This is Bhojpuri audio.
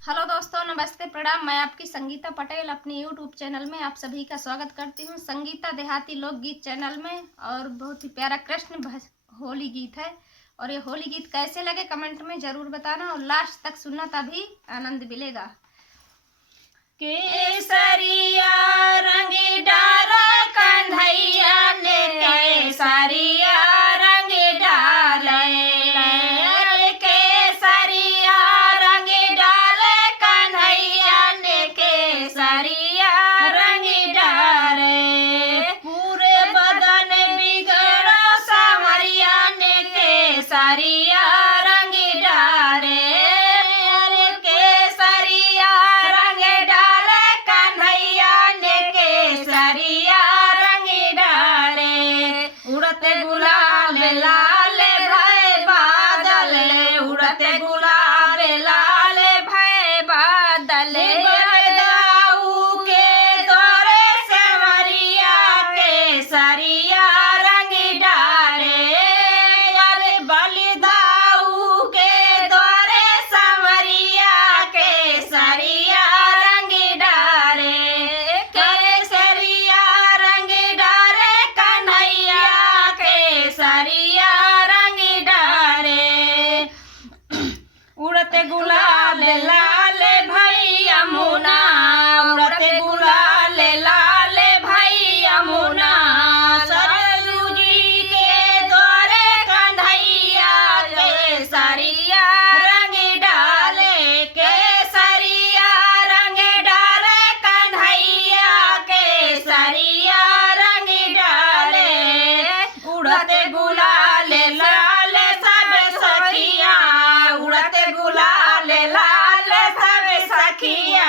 हेलो दोस्तों, नमस्ते, प्रणाम। मैं आपकी संगीता पटेल अपने यूट्यूब चैनल में आप सभी का स्वागत करती हूँ। संगीता देहाती लोकगीत चैनल में। और बहुत ही प्यारा कृष्ण होली गीत है। और ये होली गीत कैसे लगे कमेंट में ज़रूर बताना और लास्ट तक सुनना, तभी आनंद मिलेगा। केसरिया रंग डारा कन्हैया ने केसरिया रंग डाले केसरिया रंग डाले कन्हैया ने केसरिया रंग डाले पूरे बदन बिगड़ो सावरिया ने केसरिया रंग डाले केसरिया रंग डाले कन्हैया ने केसरिया रंग डाले उड़ते गुलाल लाल भय बादल उड़ते गुलाल लाल भय बादल बलदाऊ के दौरे सेवरिया केसरिया रंग डाले अरे बलदाऊ के दौरे संवरिया केसरिया रंग डाले केसरिया रंग डाले कन्हैया केसरिया रंग डाले उड़ते गुलाल लाल भैया मुना उड़ते गुलाल लाल भैया मुना सरयू जी के द्वारे कन्हैया केसरिया रंग डाले केसरिया रंग डाले कन्हैया केसरिया रंग डाले उड़ते गुलाल लाल सब सखिया उड़ते गुलाल लाल सब सखिया